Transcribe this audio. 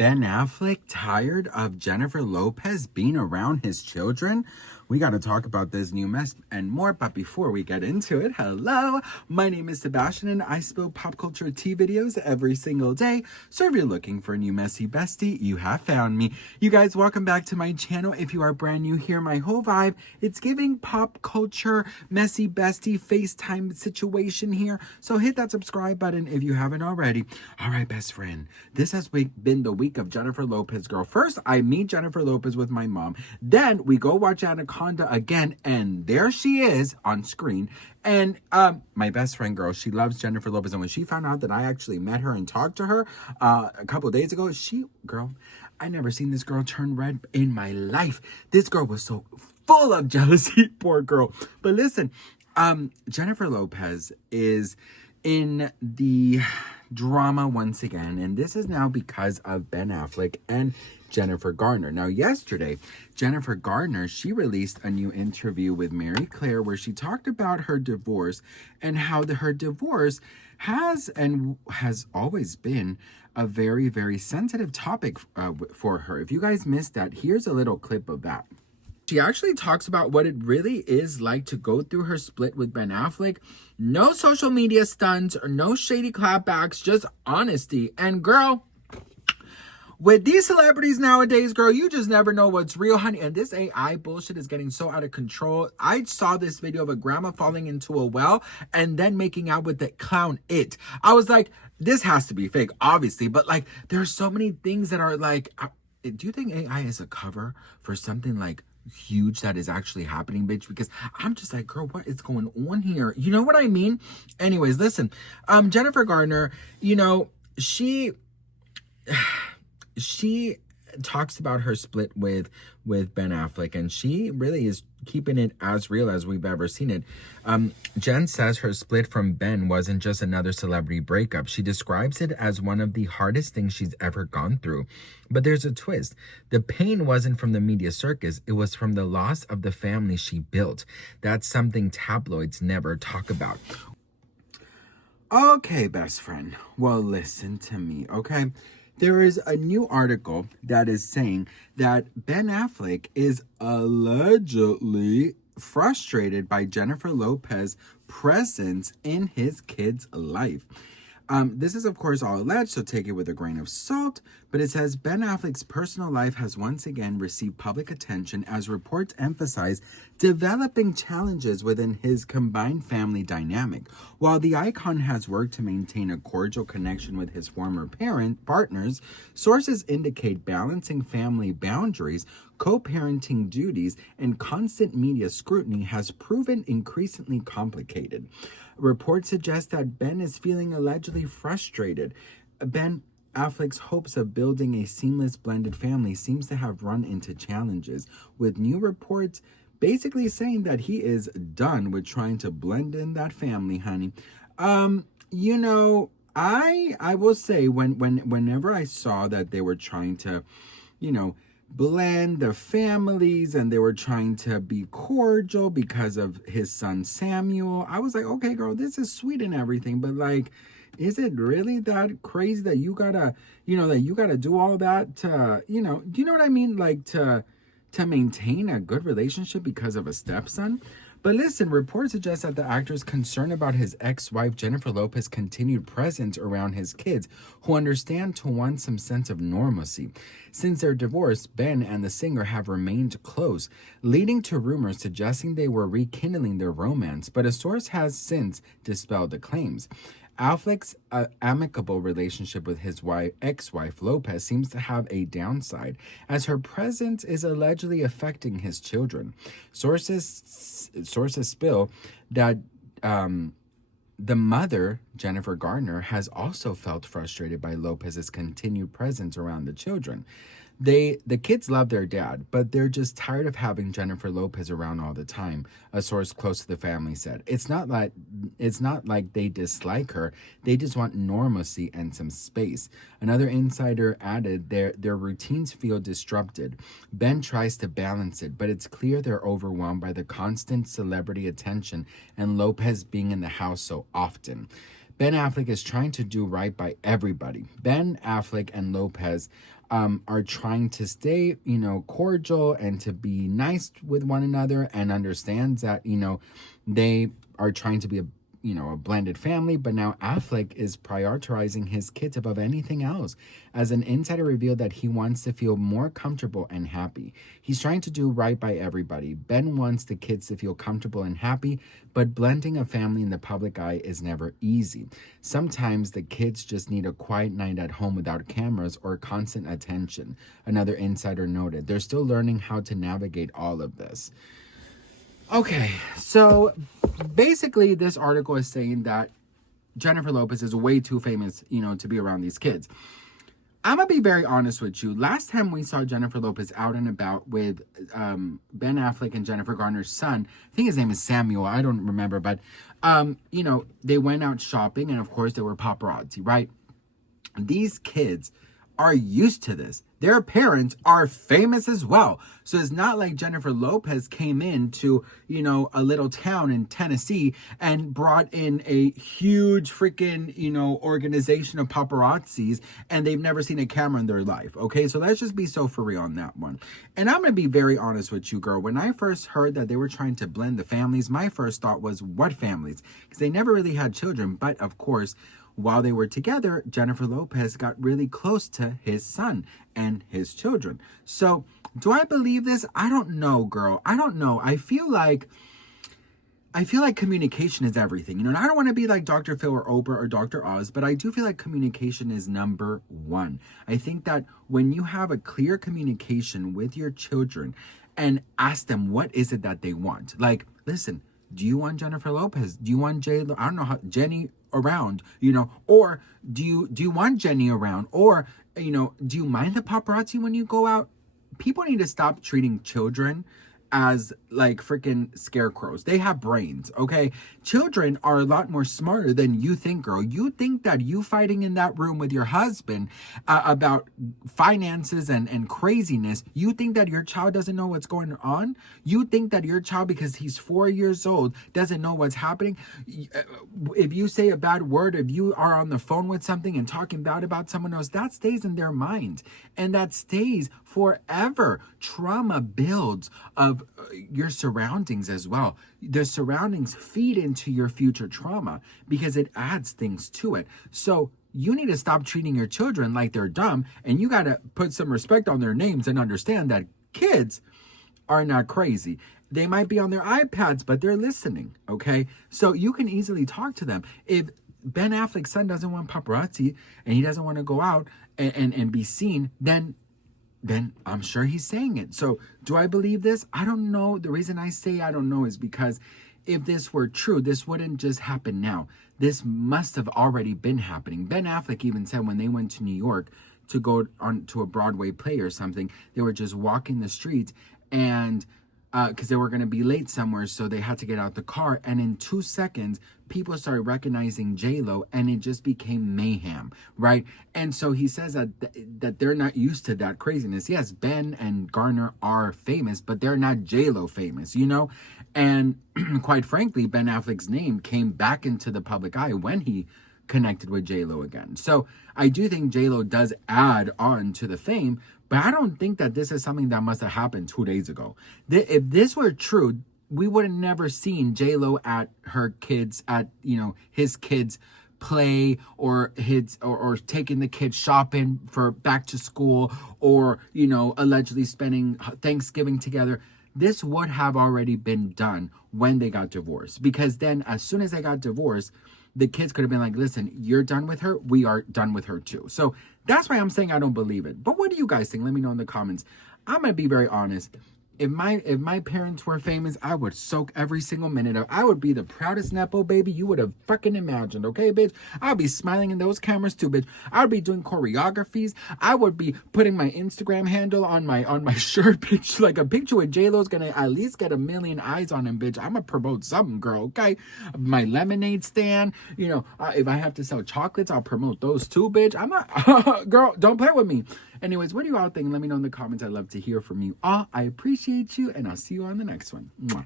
Ben Affleck tired of Jennifer Lopez being around his children? We got to talk about this new mess and more, but before we get into it, hello, my name is Sebastian and I spill pop culture tea videos every single day. So if you're looking for a new messy bestie, you have found me. You guys, welcome back to my channel. If you are brand new here, my whole vibe, it's giving pop culture messy bestie FaceTime situation here. So hit that subscribe button if you haven't already. All right, best friend, this has been the week of Jennifer Lopez, girl. First, I meet Jennifer Lopez with my mom. Then we go watch Anaconda again, and there she is on screen. And my best friend, girl, she loves Jennifer Lopez, and when she found out that I actually met her and talked to her a couple of days ago, girl, I never seen this girl turn red in my life. This girl was so full of jealousy, poor girl. But listen, Jennifer Lopez is in the drama once again, and this is now because of Ben Affleck and Jennifer Garner. Now, yesterday, Jennifer Garner, she released a new interview with Mary Claire where she talked about her divorce and how her divorce has always been a very, very sensitive topic for her. If you guys missed that, here's a little clip of that. She actually talks about what it really is like to go through her split with Ben Affleck. No social media stunts or no shady clapbacks, just honesty. And girl, with these celebrities nowadays, girl, you just never know what's real, honey. And this AI bullshit is getting so out of control. I saw this video of a grandma falling into a well and then making out with the clown It. I was like, this has to be fake, obviously. But like, there are so many things that are like, do you think AI is a cover for something like huge that is actually happening, bitch? Because I'm just like, girl, what is going on here? You know what I mean? Anyways, listen, Jennifer Garner, you know, she talks about her split with Ben Affleck, and she really is keeping it as real as we've ever seen it. Jen says her split from Ben wasn't just another celebrity breakup. She describes it as one of the hardest things she's ever gone through. But there's a twist. The pain wasn't from the media circus. It was from the loss of the family she built. That's something tabloids never talk about. Okay, best friend. Well, listen to me, okay? There is a new article that is saying that Ben Affleck is allegedly frustrated by Jennifer Lopez's presence in his kid's life. This is, of course, all alleged, so take it with a grain of salt. But it says Ben Affleck's personal life has once again received public attention as reports emphasize developing challenges within his combined family dynamic. While the icon has worked to maintain a cordial connection with his former partners, sources indicate balancing family boundaries, co-parenting duties, and constant media scrutiny has proven increasingly complicated. Reports suggest that Ben is feeling allegedly frustrated. Ben Affleck's hopes of building a seamless blended family seems to have run into challenges, with new reports basically saying that he is done with trying to blend in that family, honey. You know, I will say whenever I saw that they were trying to, you know, blend the families and they were trying to be cordial because of his son Samuel, I was like, okay, girl, this is sweet and everything, but like, is it really that crazy that you gotta, do all that to, do you know what I mean? Like to maintain a good relationship because of a stepson? But listen, reports suggest that the actor is concerned about his ex-wife Jennifer Lopez's continued presence around his kids, who understand to want some sense of normalcy. Since their divorce, Ben and the singer have remained close, leading to rumors suggesting they were rekindling their romance, but a source has since dispelled the claims. Affleck's amicable relationship with his ex-wife Lopez seems to have a downside, as her presence is allegedly affecting his children. Sources spill that the mother, Jennifer Garner, has also felt frustrated by Lopez's continued presence around the children. The kids love their dad, but they're just tired of having Jennifer Lopez around all the time, a source close to the family said. It's not like they dislike her, they just want normalcy and some space. Another insider added their routines feel disrupted. Ben tries to balance it, but it's clear they're overwhelmed by the constant celebrity attention and Lopez being in the house so often. Ben Affleck is trying to do right by everybody. Ben Affleck and Lopez are trying to stay, cordial and to be nice with one another, and understands that, they are trying to be a blended family. But now Affleck is prioritizing his kids above anything else. As an insider revealed that he wants to feel more comfortable and happy. He's trying to do right by everybody. Ben wants the kids to feel comfortable and happy, but blending a family in the public eye is never easy. Sometimes the kids just need a quiet night at home without cameras or constant attention. Another insider noted. They're still learning how to navigate all of this. Okay, so basically this article is saying that Jennifer Lopez is way too famous, to be around these kids. I'm going to be very honest with you. Last time we saw Jennifer Lopez out and about with Ben Affleck and Jennifer Garner's son, I think his name is Samuel, I don't remember, but, they went out shopping, and of course there were paparazzi, right? These kids are used to this. Their parents are famous as well. So it's not like Jennifer Lopez came into, a little town in Tennessee and brought in a huge freaking, organization of paparazzis, and they've never seen a camera in their life. Okay, so let's just be so for real on that one. And I'm going to be very honest with you, girl. When I first heard that they were trying to blend the families, my first thought was, what families? Because they never really had children. But of course, while they were together, Jennifer Lopez got really close to his son and his children. So, do I believe this? I don't know, girl. I don't know. I feel like communication is everything. And I don't want to be like Dr. Phil or Oprah or Dr. Oz, but I do feel like communication is number one. I think that when you have a clear communication with your children and ask them what is it that they want. Like, listen, do you want Jennifer Lopez? Do you want J-Lo? I don't know, Jenny around, or do you want Jenny around? Or, do you mind the paparazzi when you go out? People need to stop treating children as like freaking scarecrows. They have brains, okay? Children are a lot more smarter than you think, girl. You think that you fighting in that room with your husband about finances and craziness, you think that your child doesn't know what's going on? You think that your child, because he's 4 years old, doesn't know what's happening? If you say a bad word, if you are on the phone with something and talking bad about someone else, that stays in their mind, and that stays forever. Trauma builds of your surroundings as well. The surroundings feed into your future trauma because it adds things to it. So you need to stop treating your children like they're dumb, and you got to put some respect on their names and understand that kids are not crazy. They might be on their iPads, but they're listening, okay? So you can easily talk to them. If Ben Affleck's son doesn't want paparazzi and he doesn't want to go out and be seen, then I'm sure he's saying it. So do I believe this? I don't know. The reason I say I don't know is because if this were true, this wouldn't just happen now. This must have already been happening. Ben Affleck even said when they went to New York to go on to a Broadway play or something, they were just walking the streets and because they were going to be late somewhere, so they had to get out the car. And in 2 seconds, people started recognizing J-Lo, and it just became mayhem, right? And so he says that they're not used to that craziness. Yes, Ben and Garner are famous, but they're not J-Lo famous, And quite frankly, Ben Affleck's name came back into the public eye when he connected with J-Lo again. So I do think J-Lo does add on to the fame, but I don't think that this is something that must have happened 2 days ago. If this were true, we would have never seen J-Lo at her kids, at, his kids play, or or taking the kids shopping for back to school, or, allegedly spending Thanksgiving together. This would have already been done when they got divorced, because then as soon as they got divorced, the kids could have been like, listen, you're done with her, we are done with her too. So that's why I'm saying I don't believe it. But what do you guys think? Let me know in the comments. I'm going to be very honest. If my parents were famous, I would soak every single minute of. I would be the proudest Nepo baby you would have fucking imagined, okay, bitch? I'd be smiling in those cameras too, bitch. I would be doing choreographies. I would be putting my Instagram handle on my shirt, bitch. Like a picture with J-Lo's gonna at least get 1 million eyes on him, bitch. I'm gonna promote something, girl, okay? My lemonade stand, if I have to sell chocolates, I'll promote those too, bitch. I'm not, girl, don't play with me. Anyways, what do you all think? Let me know in the comments. I'd love to hear from you all. I appreciate you, and I'll see you on the next one. Mwah.